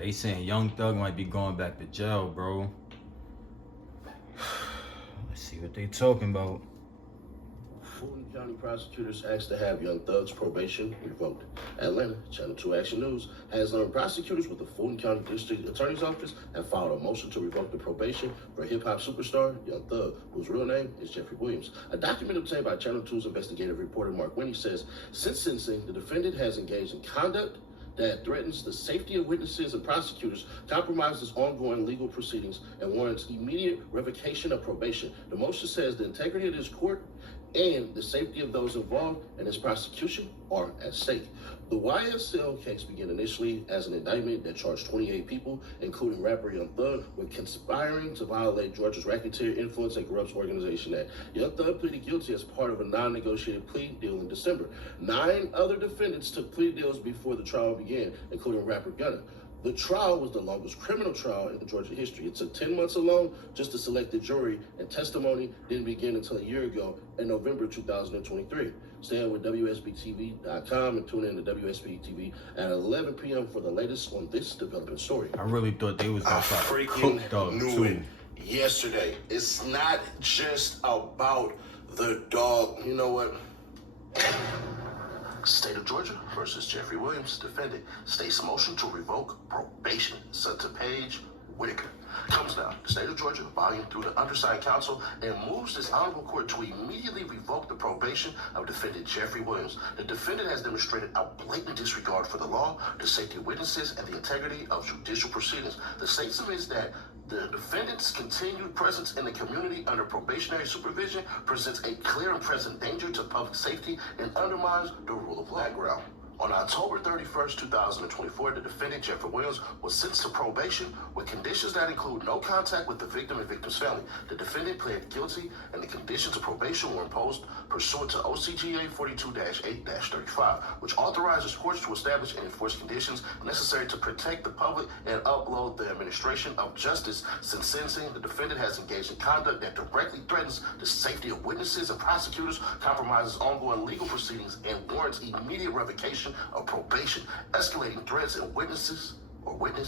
They saying Young Thug might be going back to jail, bro. Let's see what they talking about. Fulton County prosecutors asked to have Young Thug's probation revoked. Atlanta, Channel 2 Action News has learned prosecutors with the Fulton County District Attorney's Office have filed a motion to revoke the probation for hip-hop superstar Young Thug, whose real name is Jeffrey Williams. A document obtained by Channel 2's investigative reporter Mark Winnie says, since sentencing, the defendant has engaged in conduct that threatens the safety of witnesses and prosecutors, compromises ongoing legal proceedings, and warrants immediate revocation of probation. The motion says the integrity of this court and the safety of those involved in this prosecution are at stake. The YSL case began initially as an indictment that charged 28 people, including rapper Young Thug, with conspiring to violate Georgia's Racketeer Influence and Corrupts Organization Act. Young Thug pleaded guilty as part of a non-negotiated plea deal in December. 9 other defendants took plea deals before the trial began, including rapper Gunna. The trial was the longest criminal trial in Georgia history. It took 10 months alone just to select the jury, and testimony didn't begin until a year ago in November 2023. Stay on with WSBTV.com and tune in to WSBTV at 11 p.m. for the latest on this developing story. I really thought they was gonna try to cook Thug knew too. it yesterday. It's not just about the dog. You know what? State of Georgia versus Jeffrey Williams. Defendant state's motion to revoke probation sent to Paige Whitaker. Comes down. The state of Georgia, volume through the undersigned counsel, and moves this honorable court to immediately revoke the probation of defendant Jeffrey Williams. The defendant has demonstrated a blatant disregard for the law, the safety of witnesses, and the integrity of judicial proceedings. The state submits that the defendant's continued presence in the community under probationary supervision presents a clear and present danger to public safety and undermines the rule of law. Background. On October 31st, 2024, the defendant, Jeffrey Williams, was sentenced to probation with conditions that include no contact with the victim and victim's family. The defendant pled guilty, and the conditions of probation were imposed pursuant to OCGA 42-8-35, which authorizes courts to establish and enforce conditions necessary to protect the public and uphold the administration of justice. Since sentencing, the defendant has engaged in conduct that directly threatens the safety of witnesses and prosecutors, compromises ongoing legal proceedings, and warrants immediate revocation of probation, escalating threats and witness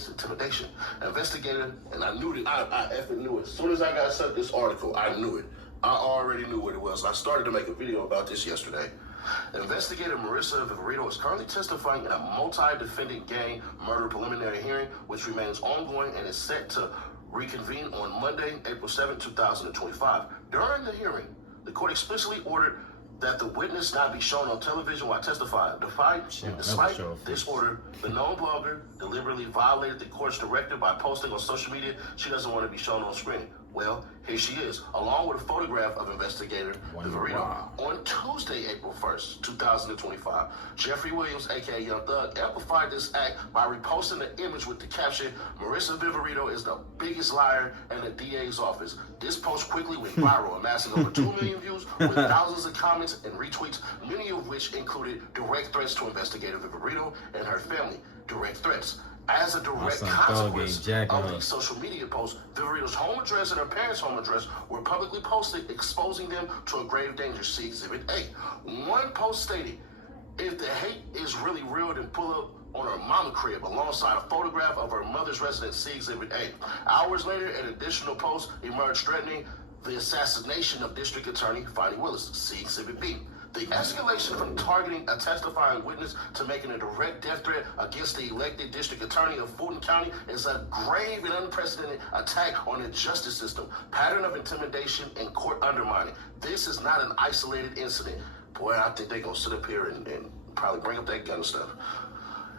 intimidation. Investigator, and I knew it, I effing knew it. As soon as I got sent this article, I knew it. I already knew what it was. I started to make a video about this yesterday. Investigator Marissa Viverito is currently testifying in a multi-defendant gang murder preliminary hearing, which remains ongoing and is set to reconvene on Monday, April 7, 2025. During the hearing, the court explicitly ordered that the witness not be shown on television while testifying. Despite this order, the known blogger deliberately violated the court's directive by posting on social media she doesn't want to be shown on screen. Well, here she is, along with a photograph of investigator Viverito. On Tuesday, April 1st, 2025, Jeffrey Williams, aka Young Thug, amplified this act by reposting the image with the caption, "Marissa Viverito is the biggest liar in the DA's office." This post quickly went viral, amassing over 2 million views with thousands of comments and retweets, many of which included direct threats to investigator Viverito and her family. Direct threats. As a direct consequence of these social media posts, Viverito's home address and her parents' home address were publicly posted, exposing them to a grave danger. See Exhibit 8. One post stated, "If the hate is really real, then pull up on her mama crib," alongside a photograph of her mother's residence. See Exhibit 8. Hours later, an additional post emerged threatening the assassination of District Attorney Fani Willis. See Exhibit B. The escalation from targeting a testifying witness to making a direct death threat against the elected district attorney of Fulton County is a grave and unprecedented attack on the justice system, pattern of intimidation and court undermining. This is not an isolated incident. Boy, I think they're going to sit up here and probably bring up that gun stuff.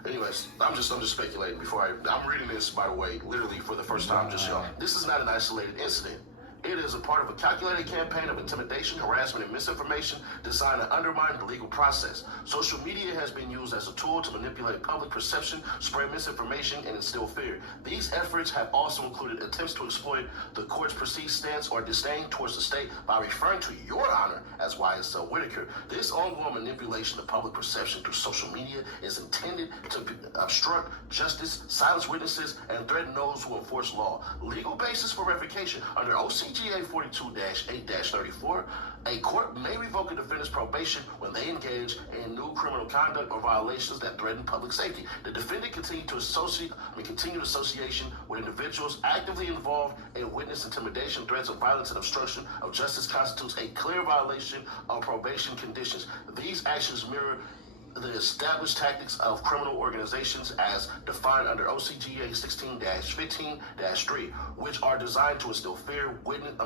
Anyways, I'm just speculating I'm reading this, by the way, literally for the first time, just y'all. This is not an isolated incident. It is a part of a calculated campaign of intimidation, harassment, and misinformation designed to undermine the legal process. Social media has been used as a tool to manipulate public perception, spread misinformation, and instill fear. These efforts have also included attempts to exploit the court's perceived stance or disdain towards the state by referring to Your Honor as YSL Whitaker. This ongoing manipulation of public perception through social media is intended to obstruct justice, silence witnesses, and threaten those who enforce law. Legal basis for revocation under OCGA OCGA 42-8-34, a court may revoke a defendant's probation when they engage in new criminal conduct or violations that threaten public safety. The defendant continue association with individuals actively involved in witness intimidation, threats of violence, and obstruction of justice constitutes a clear violation of probation conditions. These actions mirror the established tactics of criminal organizations as defined under OCGA 16-15-3, which are designed to instill fear,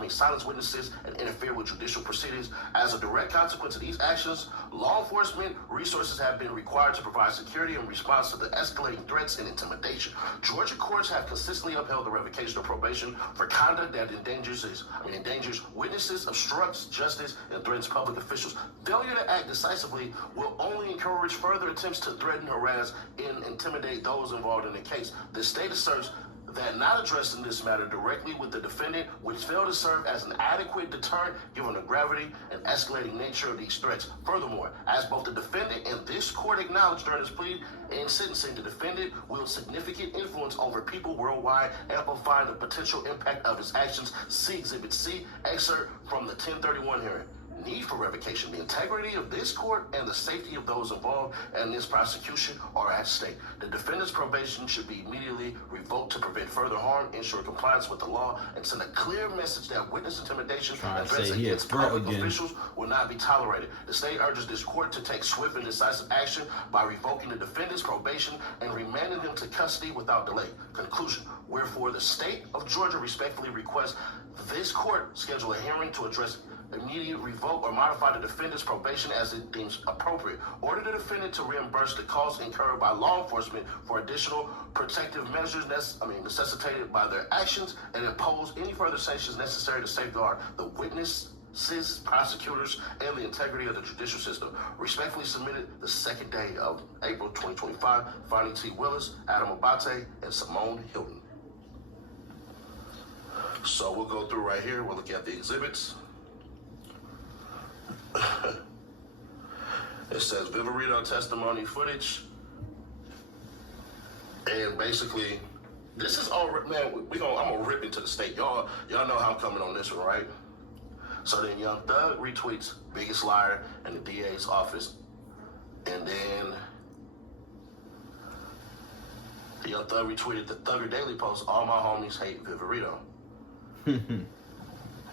silence witnesses, and interfere with judicial proceedings. As a direct consequence of these actions, law enforcement resources have been required to provide security in response to the escalating threats and intimidation. Georgia courts have consistently upheld the revocation of probation for conduct that endangers witnesses, obstructs justice, and threatens public officials. Failure to act decisively will only encourage further attempts to threaten, harass, and intimidate those involved in the case. The state asserts that not addressing this matter directly with the defendant would fail to serve as an adequate deterrent given the gravity and escalating nature of these threats. Furthermore, as both the defendant and this court acknowledged during his plea and sentencing, the defendant wields significant influence over people worldwide, amplifying the potential impact of his actions. See Exhibit C, excerpt from the 1031 hearing. Need for revocation. The integrity of this court and the safety of those involved in this prosecution are at stake. The defendant's probation should be immediately revoked to prevent further harm, ensure compliance with the law, and send a clear message that witness intimidation and threats against public officials will not be tolerated. The state urges this court to take swift and decisive action by revoking the defendant's probation and remanding them to custody without delay. Conclusion. Wherefore, the state of Georgia respectfully requests this court schedule a hearing to address immediate revoke or modify the defendant's probation as it deems appropriate. Order the defendant to reimburse the costs incurred by law enforcement for additional protective measures necessitated by their actions, and impose any further sanctions necessary to safeguard the witnesses, prosecutors, and the integrity of the judicial system. Respectfully submitted the second day of April 2025, Fani T. Willis, Adam Abate, and Simone Hilton. So we'll go through right here. We'll look at the exhibits. It says Viverito testimony footage, and basically this is all, man. I'm gonna rip into the state. Y'all know how I'm coming on this one, right? So then Young Thug retweets Biggest Liar in the DA's office, and then Young Thug retweeted the Thugger Daily Post. All my homies hate Viverito.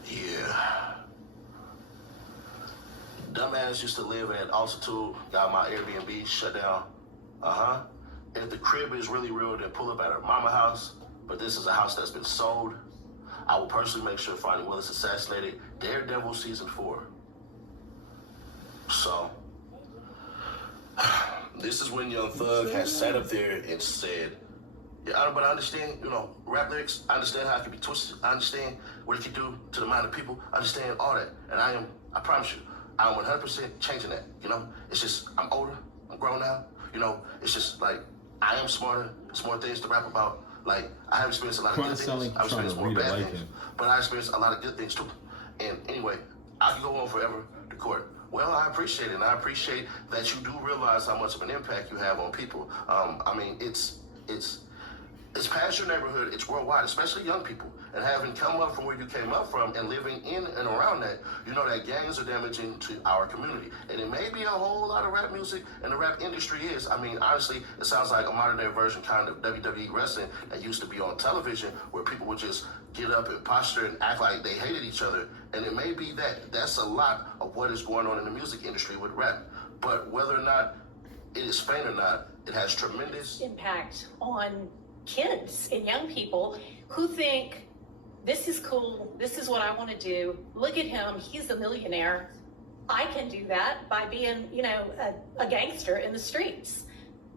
Yeah. Dumbass used to live at altitude, got my Airbnb shut down. If the crib is really real, then pull up at her mama house. But this is a house that's been sold. I will personally make sure Fani Willis assassinated. Daredevil season 4. So, this is when Young Thug has sat up there and said, yeah, but I understand, rap lyrics. I understand how it can be twisted. I understand what it can do to the mind of people. I understand all that. And I promise you, I'm 100% changing that. It's just, I'm older, I'm grown now. It's just like, I am smarter. There's more things to rap about. Like, I have experienced a lot of good things. I've experienced more bad things. But I experienced a lot of good things too. And anyway, I can go on forever, the court. Well, I appreciate it. And I appreciate that you do realize how much of an impact you have on people. It's past your neighborhood, it's worldwide, especially young people. And having come up from where you came up from and living in and around that, that gangs are damaging to our community. And it may be a whole lot of rap music, and the rap industry is. Honestly, it sounds like a modern day version kind of WWE wrestling that used to be on television, where people would just get up and posture and act like they hated each other. And it may be that. That's a lot of what is going on in the music industry with rap. But whether or not it is fame or not, it has tremendous impact on kids and young people who think, this is cool, this is what I want to do, look at him, he's a millionaire, I can do that by being, a gangster in the streets.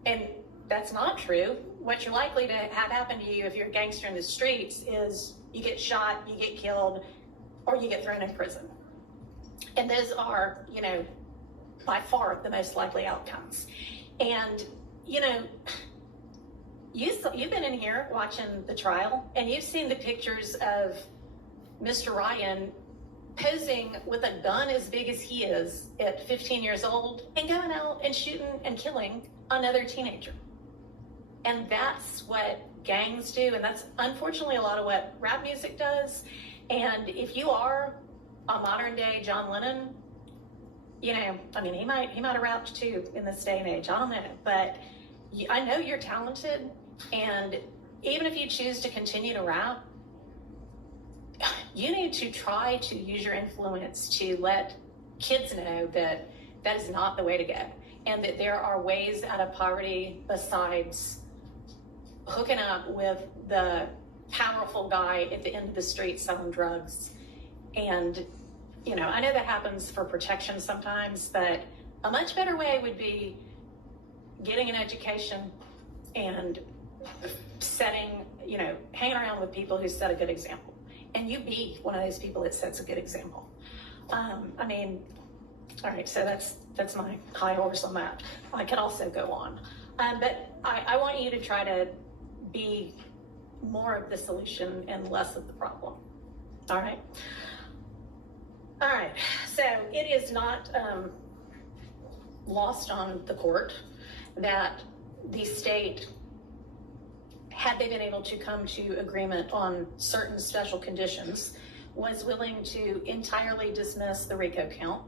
And that's not true. What you're likely to have happen to you if you're a gangster in the streets is you get shot, you get killed, or you get thrown in prison. And those are, by far the most likely outcomes. And, you've been in here watching the trial, and you've seen the pictures of Mr. Ryan posing with a gun as big as he is at 15 years old and going out and shooting and killing another teenager. And that's what gangs do, and that's unfortunately a lot of what rap music does. And if you are a modern day John Lennon, you know, I mean, he might have rapped too in this day and age. I don't know, but I know you're talented, and even if you choose to continue to rap, you need to try to use your influence to let kids know that that is not the way to go, and that there are ways out of poverty besides hooking up with the powerful guy at the end of the street selling drugs. And, you know, I know that happens for protection sometimes, but a much better way would be getting an education and setting, you know, hanging around with people who set a good example. And you be one of those people that sets a good example. I mean, all right, so that's my high horse on that. I could also go on. But I want you to try to be more of the solution and less of the problem. All right? All right, so it is not lost on the court that the state, had they been able to come to agreement on certain special conditions, was willing to entirely dismiss the RICO count,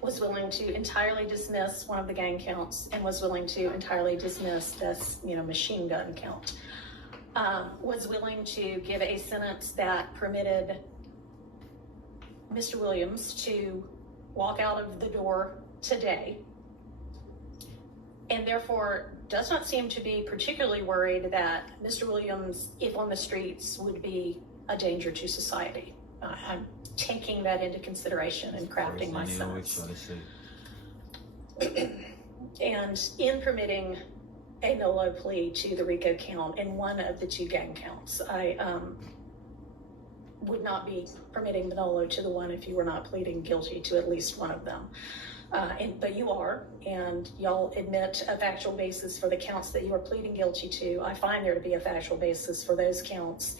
was willing to entirely dismiss one of the gang counts, and was willing to entirely dismiss this, you know, machine gun count. Was willing to give a sentence that permitted Mr. Williams to walk out of the door today, and therefore does not seem to be particularly worried that Mr. Williams, if on the streets, would be a danger to society. I'm taking that into consideration and crafting my sentence. And in permitting a no-low plea to the RICO count and one of the two gang counts, I would not be permitting the no-low to the one if you were not pleading guilty to at least one of them. But you are, and y'all admit a factual basis for the counts that you are pleading guilty to. I find there to be a factual basis for those counts,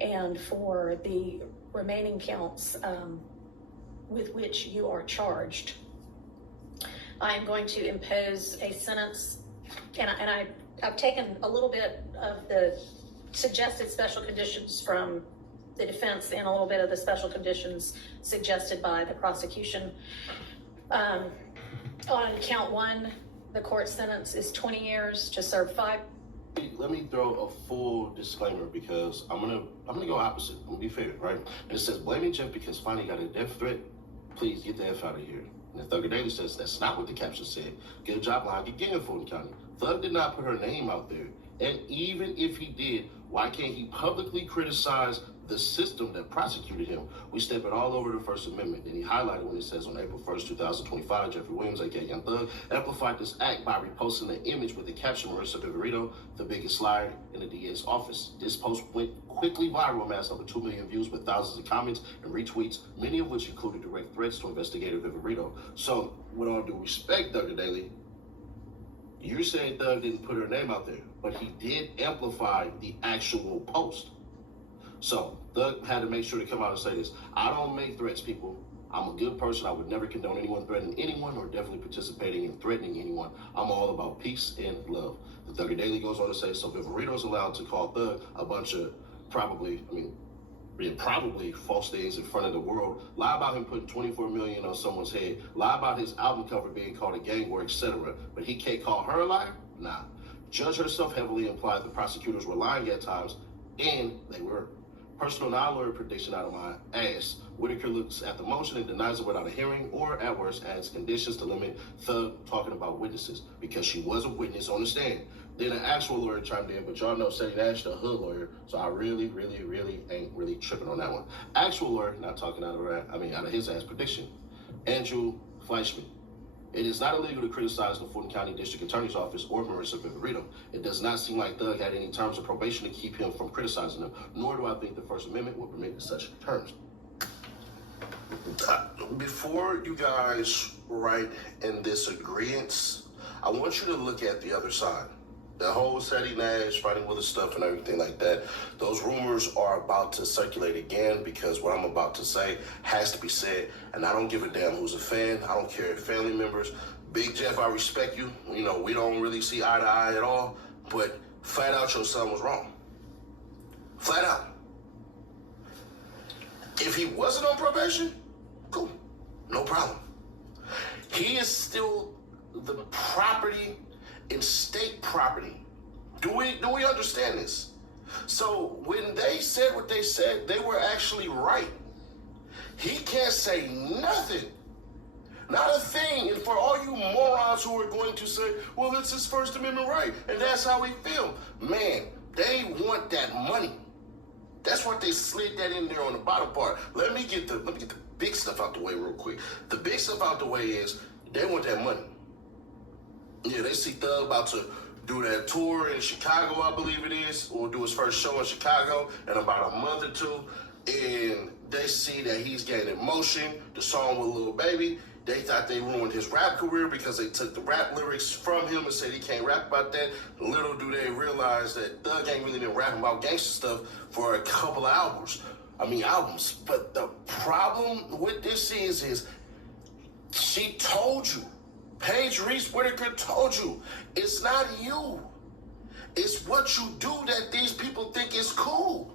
and for the remaining counts with which you are charged, I am going to impose a sentence, and I've taken a little bit of the suggested special conditions from the defense and a little bit of the special conditions suggested by the prosecution. On count one, the court sentence is 20 years to serve 5. Let me throw a full disclaimer, because I'm gonna go opposite. I'm gonna be fair, right? And it says blaming Jeff because Fani got a death threat. Please get the F out of here. And Thugger Daily says that's not what the caption said. Get a job line, get in Fulton County. Thug did not put her name out there. And even if he did, why can't he publicly criticize the system that prosecuted him? We step it all over the First Amendment. And he highlighted when it says on April 1st, 2025, Jeffrey Williams, aka Young Thug, amplified this act by reposting the image with the caption, Marissa Viverito, the biggest liar in the DA's office. This post went quickly viral, amassed over 2 million views with thousands of comments and retweets, many of which included direct threats to investigator Viverito. So, with all due respect, Thugger Daily, you're saying Thug didn't put her name out there, but he did amplify the actual post. So, Thug had to make sure to come out and say this. I don't make threats, people. I'm a good person. I would never condone anyone threatening anyone or definitely participating in threatening anyone. I'm all about peace and love. The Thugger Daily goes on to say, so Viverito's allowed to call Thug a bunch of probably false things in front of the world, lie about him putting 24 million on someone's head, lie about his album cover being called a gang war, etc. But he can't call her a liar? Nah. Judge herself heavily implied the prosecutors were lying at times, and they were. Personal non-lawyer prediction out of my ass. Whitaker looks at the motion and denies it without a hearing, or at worst adds conditions to limit Thug talking about witnesses because she was a witness on the stand. Then an actual lawyer chimed in, but y'all know Ceddy Nash, the hood lawyer, so I really ain't really tripping on that one. Actual lawyer, not talking out of his ass prediction. Andrew Fleischman. It is not illegal to criticize the Fulton County District Attorney's Office or Marissa Viverito. It does not seem like Thug had any terms of probation to keep him from criticizing them, nor do I think the First Amendment would permit such terms. Before you guys write in disagreements, I want you to look at the other side. The whole Ceddy Nash, Fani Willis stuff and everything like that, those rumors are about to circulate again because what I'm about to say has to be said, and I don't give a damn who's a fan. I don't care if family members. Big Jeff, I respect you. You know, we don't really see eye to eye at all, but flat out your son was wrong. Flat out. If he wasn't on probation, cool, no problem. He is still the property and state property. Do we understand this? So when they said what they said, they were actually right. He can't say nothing. Not a thing. And for all you morons who are going to say, well, it's his First Amendment right, and that's how he feel. Man, they want that money. That's what they slid that in there on the bottom part. Let me get the big stuff out the way real quick. The big stuff out the way is they want that money. Yeah, they see Thug about to do that tour in Chicago, I believe it is, or do his first show in Chicago in about a month or two. And they see that he's gaining motion, the song with Lil Baby. They thought they ruined his rap career because they took the rap lyrics from him and said he can't rap about that. Little do they realize that Thug ain't really been rapping about gangster stuff for a couple of albums. But the problem with this is she told you, Paige Reese Whitaker told you, it's not you. It's what you do that these people think is cool.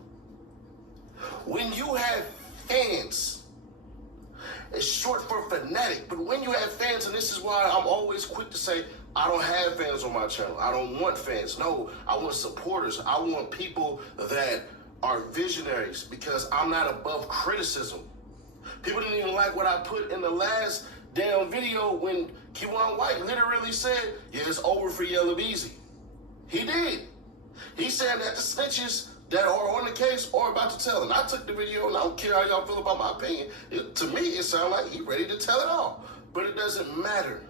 When you have fans, it's short for fanatic, but when you have fans, and this is why I'm always quick to say, I don't have fans on my channel. I don't want fans. No, I want supporters. I want people that are visionaries because I'm not above criticism. People didn't even like what I put in the last damn video when Keywan White literally said, yeah, it's over for Yella Beezy. He did. He said that the snitches that are on the case or about to tell. And I took the video, and I don't care how y'all feel about my opinion. To me, it sounds like he's ready to tell it all. But it doesn't matter.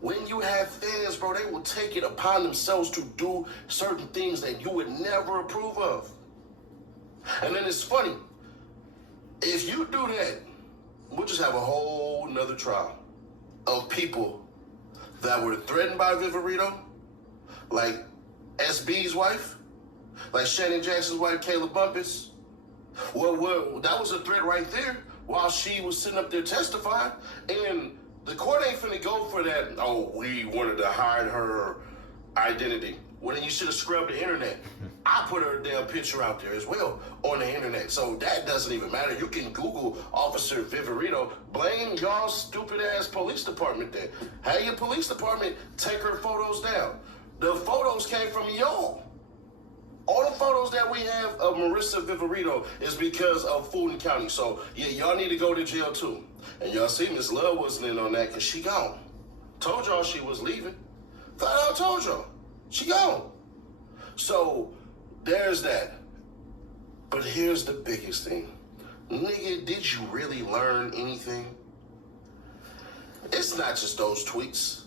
When you have fans, bro, they will take it upon themselves to do certain things that you would never approve of. And then it's funny. If you do that, we'll just have a whole nother trial of people that were threatened by Viverito, like SB's wife, like Shannon Jackson's wife, Kayla Bumpus. Well, that was a threat right there while she was sitting up there testifying. And the court ain't finna go for that, oh, we wanted to hide her identity. Well, then you should have scrubbed the internet. I put her damn picture out there as well on the internet. So that doesn't even matter. You can Google Officer Viverito. Blame y'all stupid ass police department then. Have your police department take her photos down. The photos came from y'all. All the photos that we have of Marissa Viverito is because of Fulton County. So, yeah, y'all need to go to jail, too. And y'all see Miss Love wasn't in on that because she gone. Told y'all she was leaving. Flat out told y'all. She gone. So, there's that. But here's the biggest thing. Nigga, did you really learn anything? It's not just those tweets.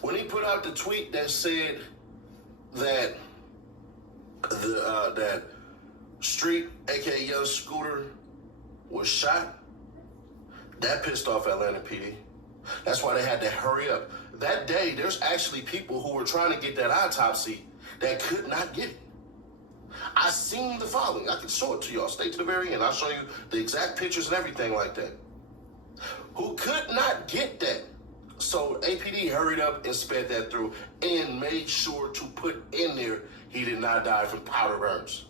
When he put out the tweet that said that that Street, aka Young Scooter, was shot, that pissed off Atlanta PD. That's why they had to hurry up. That day, there's actually people who were trying to get that autopsy that could not get it. I seen the following. I can show it to y'all. Stay to the very end. I'll show you the exact pictures and everything like that. Who could not get that. So APD hurried up and sped that through and made sure to put in there he did not die from powder burns.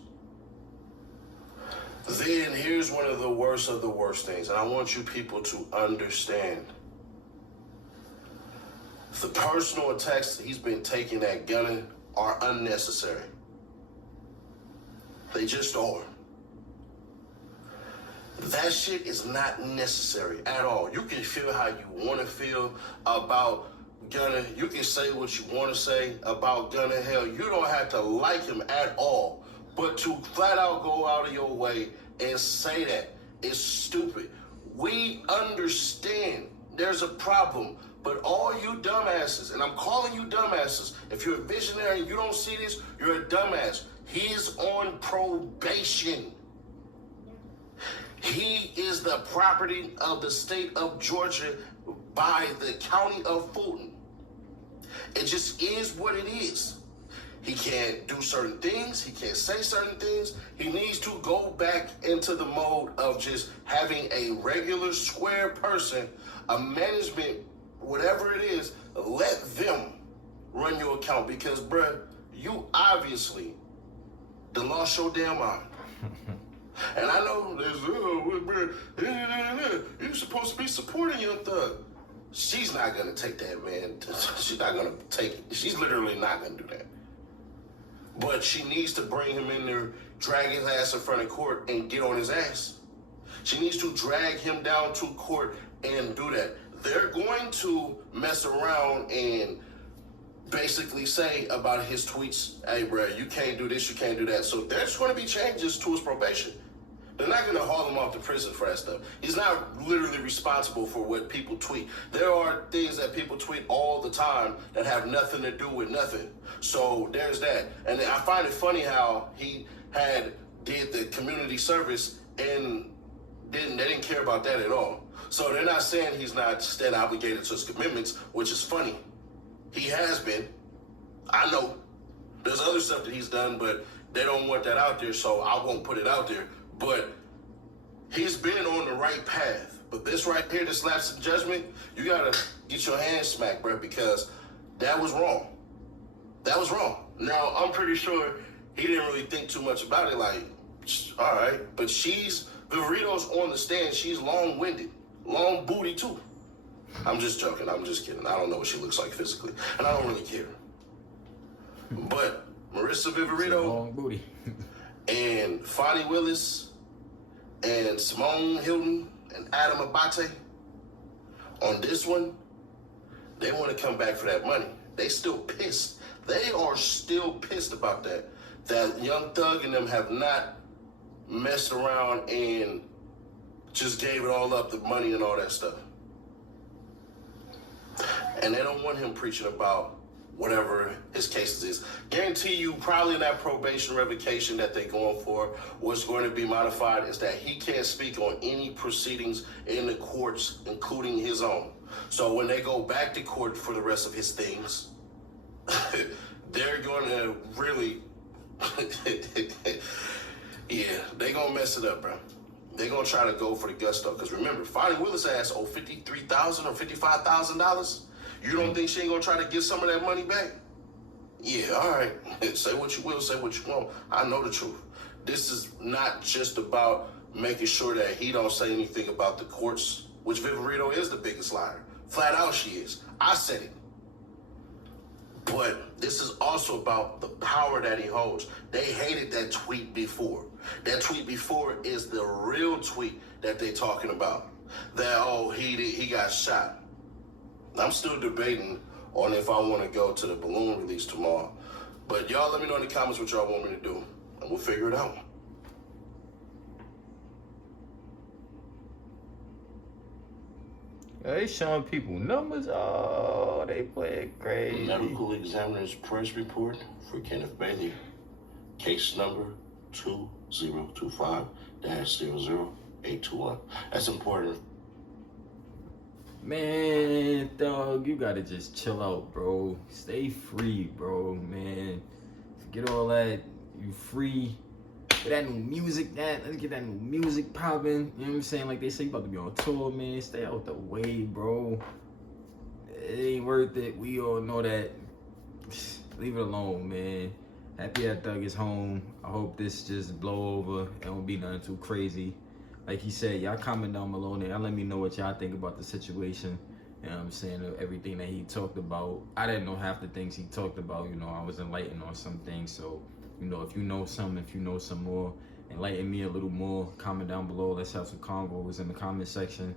Then here's one of the worst things, and I want you people to understand. The personal attacks he's been taking at Gunna are unnecessary. They just are. That shit is not necessary at all. You can feel how you want to feel about Gunna. You can say what you want to say about Gunna. Hell, you don't have to like him at all. But to flat out go out of your way and say that is stupid. We understand there's a problem. But all you dumbasses, and I'm calling you dumbasses, if you're a visionary and you don't see this, you're a dumbass. He's on probation. He is the property of the state of Georgia by the county of Fulton. It just is what it is. He can't do certain things. He can't say certain things. He needs to go back into the mode of just having a regular square person, a management, whatever it is, let them run your account because, bruh, you obviously done lost your damn mind. And I know there's, you're supposed to be supporting Young Thug. She's not going to take that, man. She's not going to take it. She's literally not going to do that. But she needs to bring him in there, drag his ass in front of court, and get on his ass. She needs to drag him down to court and do that. They're going to mess around and basically say about his tweets, hey, bro, you can't do this, you can't do that. So there's going to be changes to his probation. They're not going to haul him off to prison for that stuff. He's not literally responsible for what people tweet. There are things that people tweet all the time that have nothing to do with nothing. So there's that. And I find it funny how he did the community service and they didn't care about that at all. So they're not saying he's not staying obligated to his commitments, which is funny. He has been. I know. There's other stuff that he's done, but they don't want that out there, so I won't put it out there. But he's been on the right path. But this right here, this lapse in judgment, you gotta get your hands smacked, bro, because that was wrong. That was wrong. Now, I'm pretty sure he didn't really think too much about it, like, all right. But Viverito's on the stand, she's long-winded, long booty too. I'm just joking, I'm just kidding. I don't know what she looks like physically, and I don't really care. But Marissa Viverito, long booty. and Fani Willis, and Simone Hilton, and Adam Abate, on this one, they want to come back for that money. They still pissed. They are still pissed about that. That Young Thug and them have not messed around and just gave it all up, the money and all that stuff. And they don't want him preaching about whatever his cases is. Guarantee you, probably in that probation revocation that they're going for, what's going to be modified is that he can't speak on any proceedings in the courts, including his own. So when they go back to court for the rest of his things, they're going to really, yeah, they're going to mess it up, bro. They're going to try to go for the gusto. Because remember, Fani Willis asked, $53,000 or $55,000. You don't think she ain't going to try to get some of that money back? Yeah, all right. Say what you will, say what you want. I know the truth. This is not just about making sure that he don't say anything about the courts, which Viverito is the biggest liar. Flat out she is. I said it. But this is also about the power that he holds. They hated that tweet before. That tweet before is the real tweet that they're talking about. That, oh, he got shot. I'm still debating on if I want to go to the balloon release tomorrow. But y'all let me know in the comments what y'all want me to do, and we'll figure it out. They showing people numbers. Oh, they play crazy. Medical examiner's press report for Kenneth Bailey. Case number 2025-00821. That's important. Man, dog, you gotta just chill out, bro. Stay free, bro, man. Forget all that. You free. Get that new music, let's get that new music popping. You know what I'm saying? Like they say, you about to be on tour, man. Stay out the way, bro. It ain't worth it. We all know that. Leave it alone, man. Happy that Thug is home. I hope this just blow over. It won't be nothing too crazy. Like he said, y'all comment down below there. Y'all let me know what y'all think about the situation. You know what I'm saying? Everything that he talked about. I didn't know half the things he talked about. You know, I was enlightened on some things. So, you know, if you know some more, enlighten me a little more. Comment down below. Let's have some convos in the comment section.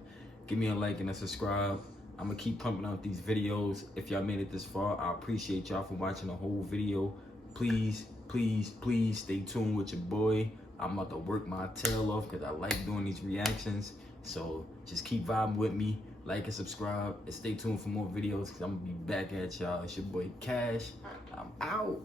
Give me a like and a subscribe. I'm going to keep pumping out these videos. If y'all made it this far, I appreciate y'all for watching the whole video. Please, please, please stay tuned with your boy. I'm about to work my tail off because I like doing these reactions. So just keep vibing with me. Like and subscribe. And stay tuned for more videos because I'm going to be back at y'all. It's your boy Kash. I'm out.